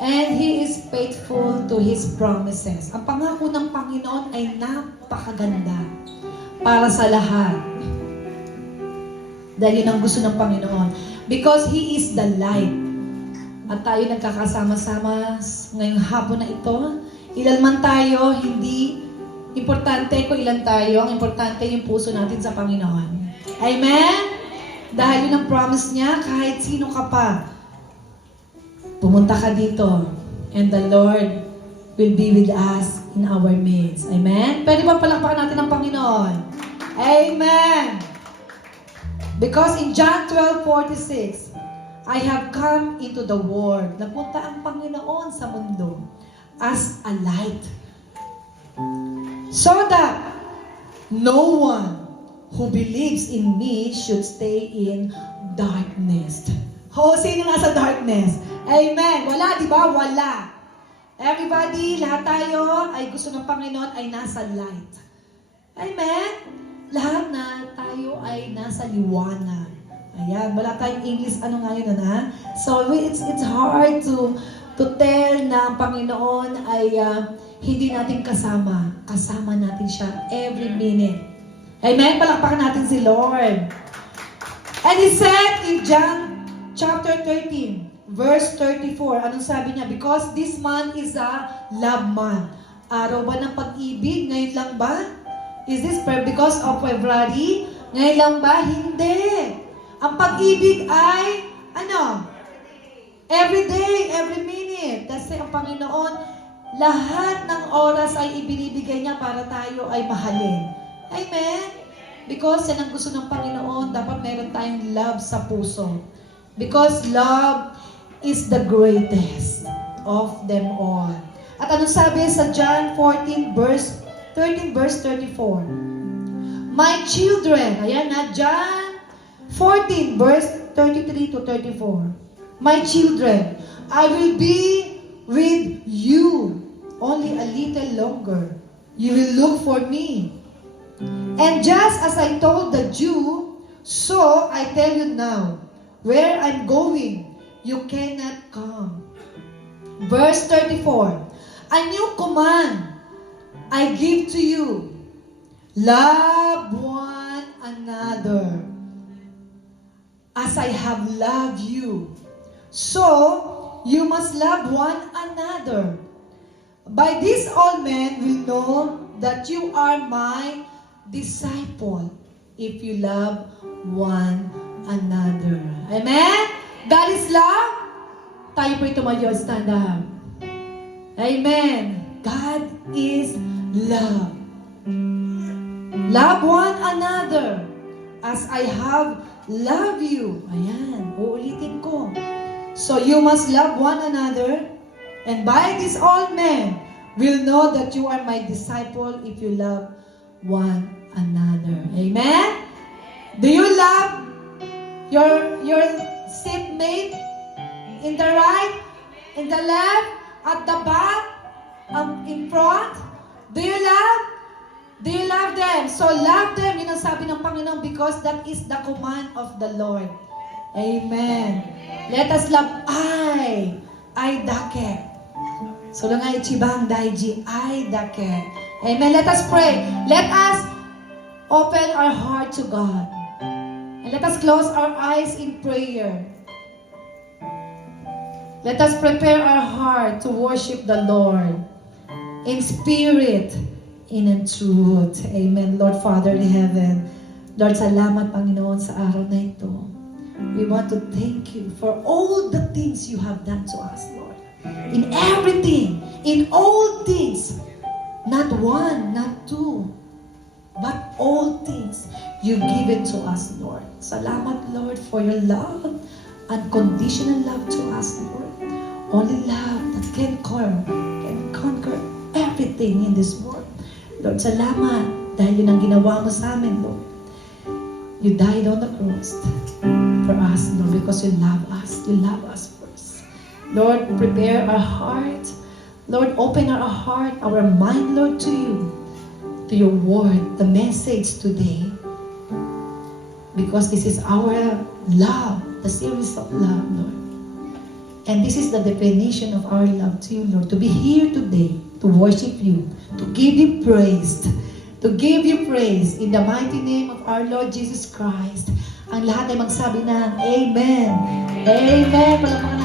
And He is faithful to His promises. Ang pangako ng Panginoon ay napakaganda para sa lahat. Dahil yun ang gusto ng Panginoon. Because He is the light. At tayo nagkakasama-sama ngayong hapon na ito. Ilan man tayo, hindi importante kung ilan tayo. Ang importante yung puso natin sa Panginoon. Amen? Dahil yun ang promise niya, kahit sino ka pa, pumunta ka dito. And the Lord will be with us in our midst. Amen? Pwede ba palakpakan natin ang Panginoon? Amen! Because in John 12:46, I have come into the world. Nagpunta ang Panginoon sa mundo as a light. So that no one who believes in me should stay in darkness. Sino nasa darkness? Amen. Wala, di ba? Wala. Everybody, lahat tayo ay gusto ng Panginoon ay nasa light. Amen. Lahat na tayo ay nasa liwanag. Ayan, wala tayong English, ano nga yun, ha? So, it's hard to tell na ang Panginoon ay hindi natin kasama. Kasama natin siya every minute. Amen? Palakpakan natin si Lord. And He said in John chapter 13, verse 34, anong sabi niya? Because this man is a love man. Araw ba ng pag-ibig? Ngayon lang ba? Is this because of February? Ngayon lang ba? Hindi. Ang pag-ibig ay, ano? Every day, every minute. Kasi ang Panginoon, lahat ng oras ay ibinibigay niya para tayo ay mahalin. Amen? Because yan ang gusto ng Panginoon, dapat meron tayong love sa puso. Because love is the greatest of them all. At anong sabi sa John 13 verse 34? My children, ayan na, John 14 verse 33 to 34. My children, I will be with you only a little longer. You will look for me. And just as I told the Jew, so I tell you now, where I'm going, you cannot come. Verse 34, a new command I give to you. Love one another as I have loved you. So, you must love one another. By this all men will know that you are my disciple if you love one another. Amen? God is love. Tayo po'y tumayo, stand up. Amen. God is love. Love one another as I have loved you. Ayan, uulitin ko. So you must love one another, and by this all men will know that you are my disciple if you love one another. Amen? Do you love your seatmate in the right, in the left, at the back, in front? Do you love? Do you love them? So love them, yun ang sabi ng Panginoon, because that is the command of the Lord. Amen. Let us love ay dake. So lang ay chibang daiji ay dake. Amen. Let us pray. Let us open our heart to God. And let us close our eyes in prayer. Let us prepare our heart to worship the Lord in spirit, in truth. Amen. Lord Father in heaven, Lord, salamat Panginoon sa araw na ito. We want to thank you for all the things you have done to us, Lord. In everything, in all things, not one, not two, but all things you give it to us, Lord. Salamat, Lord, for your love, unconditional love to us, Lord. Only love that can conquer everything in this world. Lord, salamat dahil yun ang ginawa mo sa amin, Lord. You died on the cross for us, Lord, because you love us. You love us first. Lord, prepare our heart. Lord, open our heart, our mind, Lord, to you, to your word, the message today. Because this is our love, the series of love, Lord. And this is the definition of our love to you, Lord. To be here today, to worship you, to give you praise, in the mighty name of our Lord Jesus Christ. Ang lahat ay magsabi ng Amen. Amen. Palakpakan